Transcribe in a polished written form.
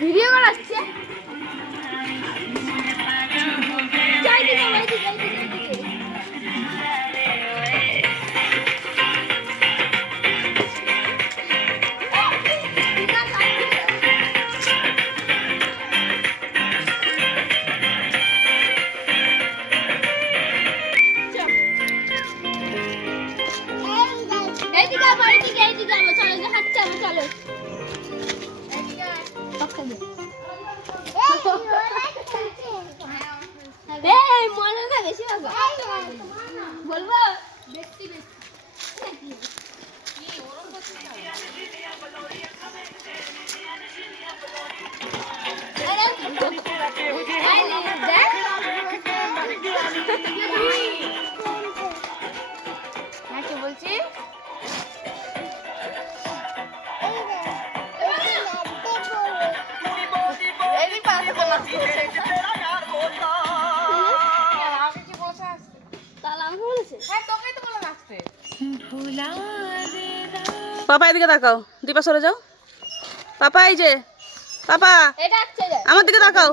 Video করাচ্ছে বলবো বলছি পাপা এদিকে তাকাও, দীপা সরে যাও। পাপা এই যে, পাপা আমার দিকে তাকাও।